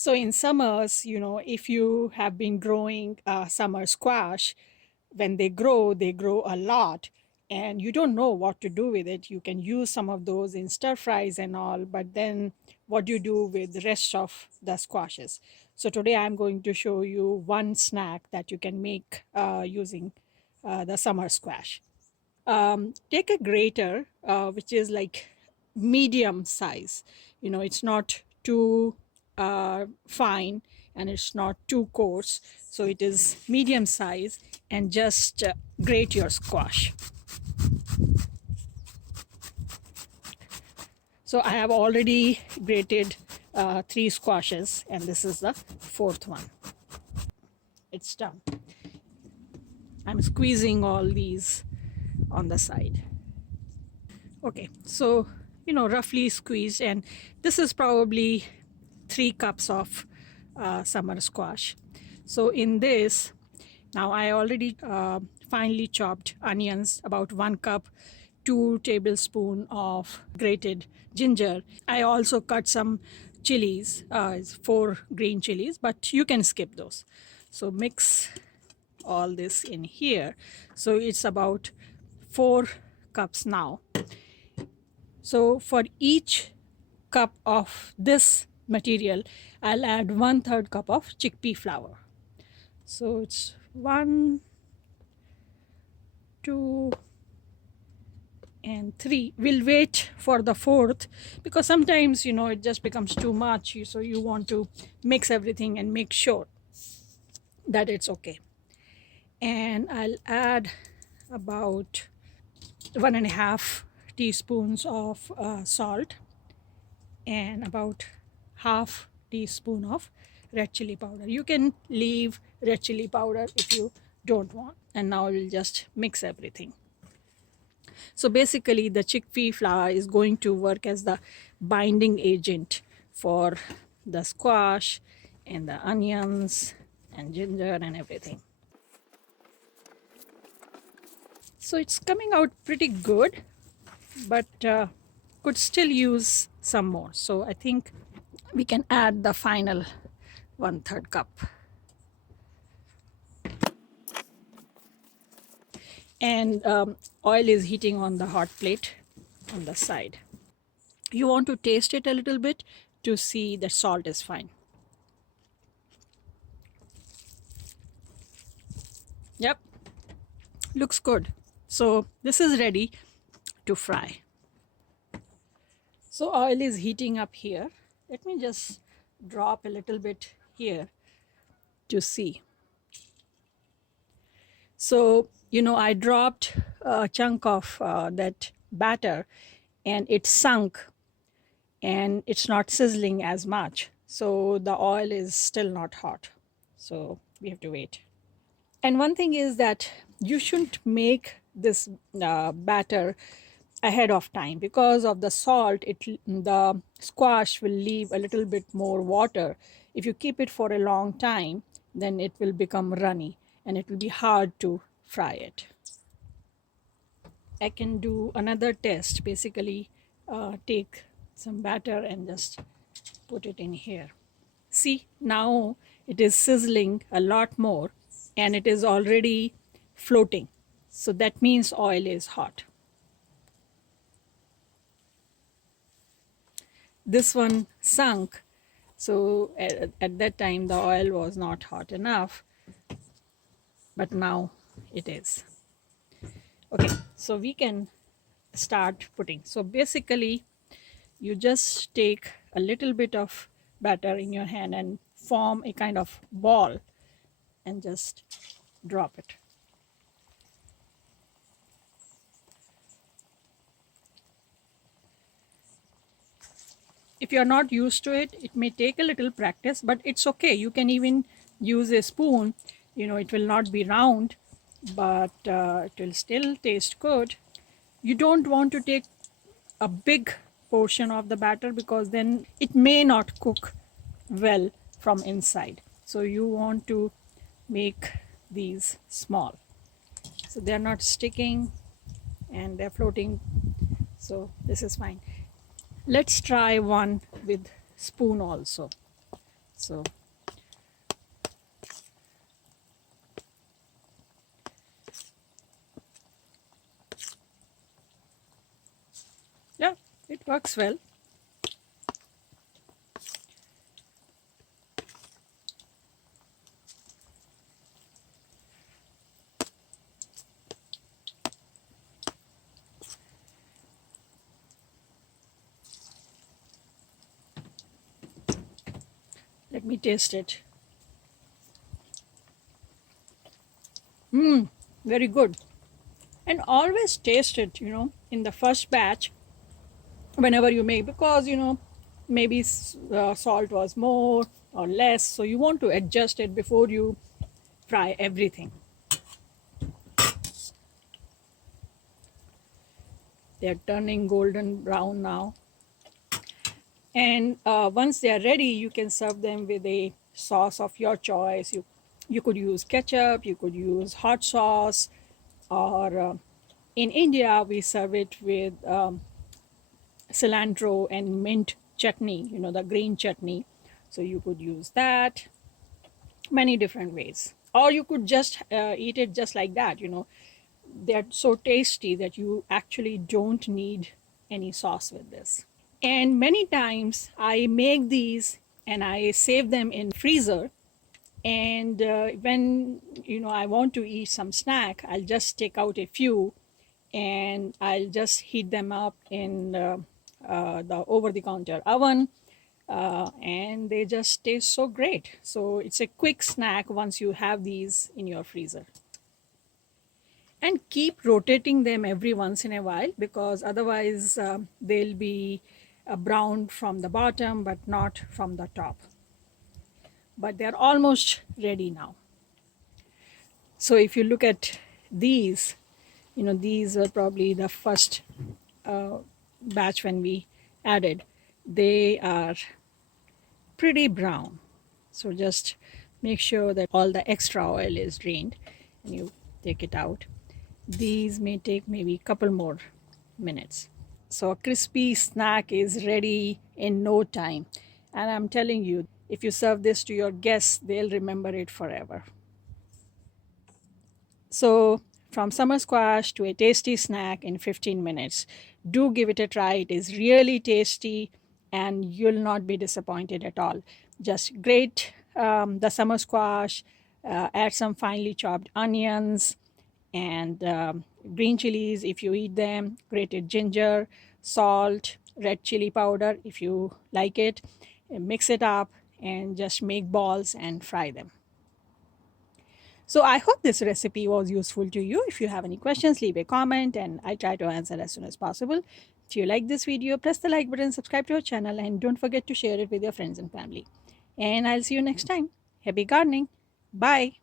So in summers, if you have been growing summer squash, when they grow a lot, and you don't know what to do with it. You can use some of those in stir fries and all, but then what do you do with the rest of the squashes? So today I'm going to show you one snack that you can make using the summer squash. Take a grater, which is like medium size. It's not too fine and it's not too coarse. So it is medium size, and just grate your squash. So I have already grated 3 squashes, and this is the 4th one. It's done. I'm squeezing all these on the side. Okay, so roughly squeezed, and this is probably 3 cups of summer squash. So in this, now I already finely chopped onions, about 1 cup, 2 tablespoons of grated ginger. I also cut some chilies, 4 green chilies, but you can skip those. So mix all this in here. So it's about 4 cups now. So for each cup of this material, I'll add 1/3 cup of chickpea flour. So it's 1, 2, and 3. We'll wait for the 4th, because sometimes it just becomes too much. So you want to mix everything and make sure that it's okay. And I'll add about 1.5 teaspoons of salt, and about half teaspoon of red chili powder. You can leave red chili powder if you don't want. And now we'll just mix everything. So basically the chickpea flour is going to work as the binding agent for the squash and the onions and ginger and everything. So it's coming out pretty good, but could still use some more. So I think we can add the final 1/3 cup. And oil is heating on the hot plate on the side. You want to taste it a little bit to see that salt is fine. Yep, looks good. So this is ready to fry. So oil is heating up here. Let me just drop a little bit here to see. So I dropped a chunk of that batter, and it sunk, and it's not sizzling as much. So the oil is still not hot. So we have to wait. And one thing is that you shouldn't make this batter ahead of time, because of the salt. The squash will leave a little bit more water. If you keep it for a long time, then it will become runny and it will be hard to fry it. I can do another test. Basically, take some batter and just put it in here. See, now it is sizzling a lot more, and it is already floating. So that means oil is hot. This one sunk, so at that time the oil was not hot enough, but now it is. Okay, so we can start putting. So basically you just take a little bit of batter in your hand and form a kind of ball and just drop it. If you're not used to it, it may take a little practice, but it's okay. You can even use a spoon. It will not be round, but it will still taste good. You don't want to take a big portion of the batter, because then it may not cook well from inside. So you want to make these small, so they're not sticking and they're floating. So this is fine. Let's try one with spoon also. So yeah, it works well. Let me taste it. Very good. And always taste it, in the first batch whenever you make, because maybe salt was more or less, so you want to adjust it before you fry everything. They're turning golden brown now, and once they are ready, you can serve them with a sauce of your choice. You could use ketchup, you could use hot sauce, or in India we serve it with cilantro and mint chutney, the green chutney. So you could use that many different ways. Or you could just eat it just like that. They're so tasty that you actually don't need any sauce with this. And many times I make these and I save them in freezer. And when I want to eat some snack, I'll just take out a few and I'll just heat them up in the over the counter oven, and they just taste so great. So it's a quick snack once you have these in your freezer. And keep rotating them every once in a while, because otherwise they'll be brown from the bottom but not from the top. But they're almost ready now. So if you look at these, these were probably the first batch when we added. They are pretty brown. So just make sure that all the extra oil is drained and you take it out. These may take maybe a couple more minutes. So a crispy snack is ready in no time. And I'm telling you, if you serve this to your guests, they'll remember it forever. So from summer squash to a tasty snack in 15 minutes. Do give it a try. It is really tasty and you'll not be disappointed at all. Just grate the summer squash, add some finely chopped onions and green chilies if you eat them, grated ginger, salt, red chili powder if you like it. Mix it up and just make balls and fry them. So I hope this recipe was useful to you. If you have any questions, leave a comment and I try to answer as soon as possible. If you like this video, press the like button, subscribe to our channel, and don't forget to share it with your friends and family. And I'll see you next time. Happy gardening. Bye.